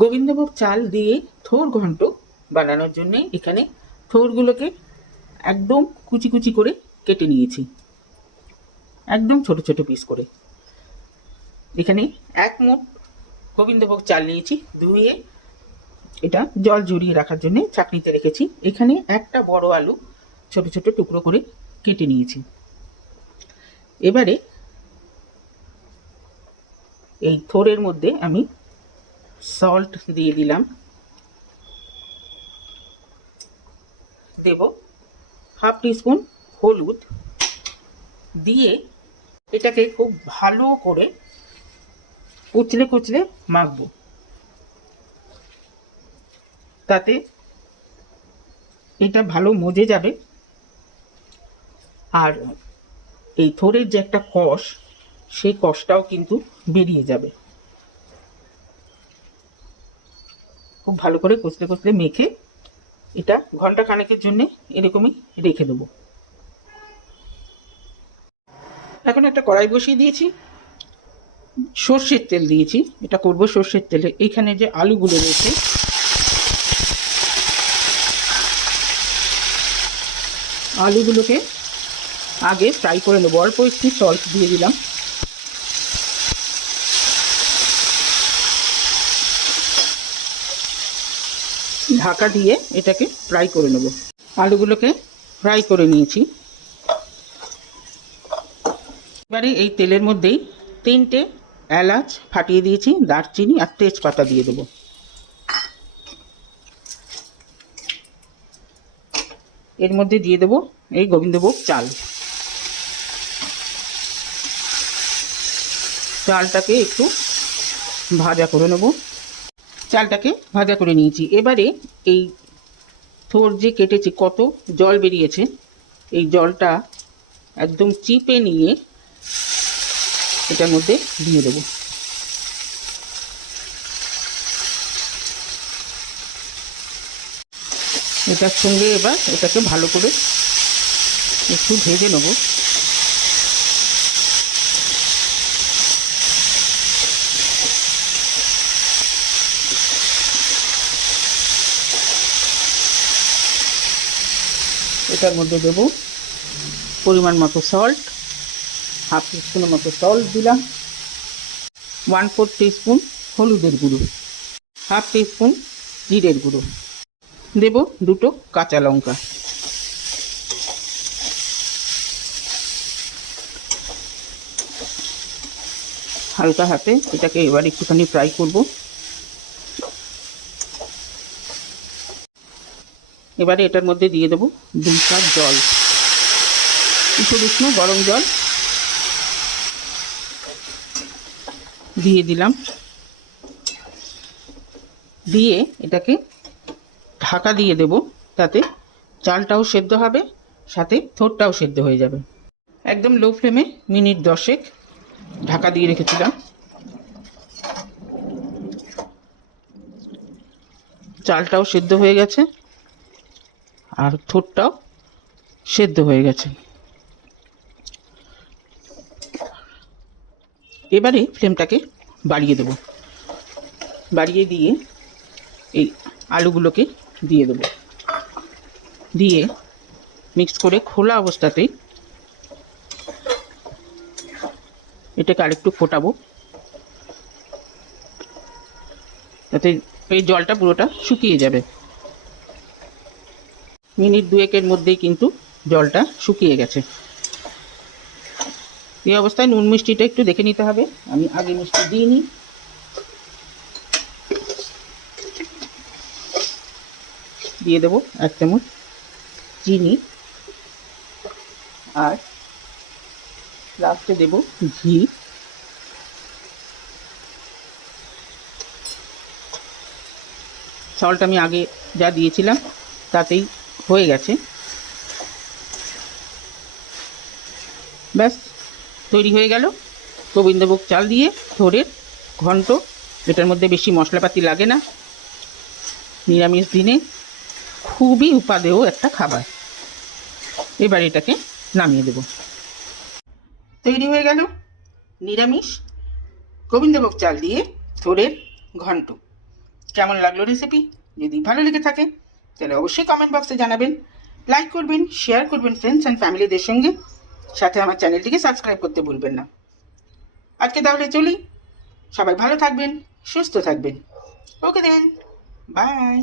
গোবিন্দভোগ চাল দিয়ে থোর ঘন্ট বানানোর জন্য এখানে থোরগুলোকে একদম কুচি কুচি করে কেটে নিয়েছি, একদম ছোট ছোট পিস করে। এখানে 1 মুঠ গোবিন্দভোগ চাল নিয়েছি, ধুয়ে এটা জল ঝরিয়ে রাখার জন্য চাকনিতে রেখেছি। এখানে একটা বড় আলু ছোট ছোট টুকরো করে কেটে নিয়েছি। এবারে এই থোরের মধ্যে আমি সল্ট দিয়ে দিলাম, দেব 1/2 টিস্পুন হলুদ দিয়ে এটাকে খুব ভালো করে কুচলে কুচলে মাখবো, তাতে এটা ভালো মজে যাবে। আর এই থোরের যে একটা কষ, সেই কষটাও কিন্তু বেরিয়ে যাবে। খুব ভালো করে কুচলে কুচলে মেখে এটা ঘন্টা খানেকের জন্য এরকমই রেখে দেবো। এখন একটা কড়াই বসিয়ে দিয়েছি, সর্ষের তেল দিয়েছি, এটা করব সর্ষের তেলে। এইখানে যে আলুগুলো রয়েছে আলুগুলোকে আগে ফ্রাই করে নেবো। অল্প একটু সল্ট দিয়ে দিলাম, ঢাকা দিয়ে এটাকে ফ্রাই করে নেব। আলুগুলোকে ফ্রাই করে নিয়েছি। এবারে এই তেলের মধ্যেই 3টে এলাচ ফাটিয়ে দিয়েছি, দারচিনি আর তেজপাতা দিয়ে দেবো। এর মধ্যে দিয়ে দেবো এই গোবিন্দভোগ চাল। চালটাকে একটু ভাজা করে নেব। চালটাকে ভাজা করে নিয়েছি। এবারে এই থোর যে কেটেছি, কত জল বেরিয়েছে, এই জলটা একদম চিপে নিয়ে এটার মধ্যে দিয়ে দেবো। এটার সঙ্গে এবার এটাকে ভালো করে একটু ভেজে নেব। এটার মধ্যে দেব পরিমাণ মতো সল্ট, 1/2 টিস্পুনের মতো সল্ট দিলাম, 1/4 টিস্পুন হলুদের গুঁড়ো, 1/2 টিস্পুন জিরের গুঁড়ো, দেব 2টো কাঁচা লঙ্কা। হালকা হাতে এটাকে এবার একটুখানি ফ্রাই করব। এবারে এটার মধ্যে দিয়ে দেবো 2 কাপ জল, উষ্ণ গরম জল দিয়ে দিলাম। দিয়ে এটাকে ঢাকা দিয়ে দেব, তাতে চালটাও সেদ্ধ হবে, সাথে থোরটাও সেদ্ধ হয়ে যাবে। একদম লো ফ্লেমে মিনিট 10 ঢাকা দিয়ে রেখেছিলাম। চালটাও সেদ্ধ হয়ে গেছে আর থোরটাও সেদ্ধ হয়ে গেছে। এবারে ফ্লেমটাকে বাড়িয়ে দেব, বাড়িয়ে দিয়ে এই আলুগুলোকে দিয়ে দেব, দিয়ে মিক্স করে খোলা অবস্থাতেই এটাকে আরেকটু ফোটাবো, যাতে এই জলটা পুরোটা শুকিয়ে যাবে। মিনিট 2-এর মধ্যেই কিন্তু জলটা শুকিয়ে গেছে। এই অবস্থায় নুন মিষ্টিটা একটু দেখে নিতে হবে, আমি আগে মিষ্টি দিইনি। দিয়ে দেবো 1 চামচ চিনি, আর লাস্টে দেব ঘি। সল্ট আমি আগে যা দিয়েছিলাম তাতেই হয়ে গেছে। ব্যাস তৈরি হয়ে গেল গোবিন্দভোগ চাল দিয়ে থোরের ঘন্ট। এটার মধ্যে বেশি মশলাপাতি লাগে না, নিরামিষ দিনে খুবই উপাদেয় একটা খাবার। এবার এটাকে নামিয়ে দেব। তৈরি হয়ে গেল নিরামিষ গোবিন্দভোগ চাল দিয়ে থোরের ঘন্ট। কেমন লাগলো রেসিপি? যদি ভালো লেগে থাকে তাহলে অবশ্যই কমেন্ট বক্সে জানাবেন, লাইক করবেন, শেয়ার করবেন ফ্রেন্ডস অ্যান্ড ফ্যামিলিদের সঙ্গে, সাথে আমার চ্যানেলটিকে সাবস্ক্রাইব করতে ভুলবেন না। আজকে তাহলে চলি, সবাই ভালো থাকবেন, সুস্থ থাকবেন। ওকে দেন, বাই।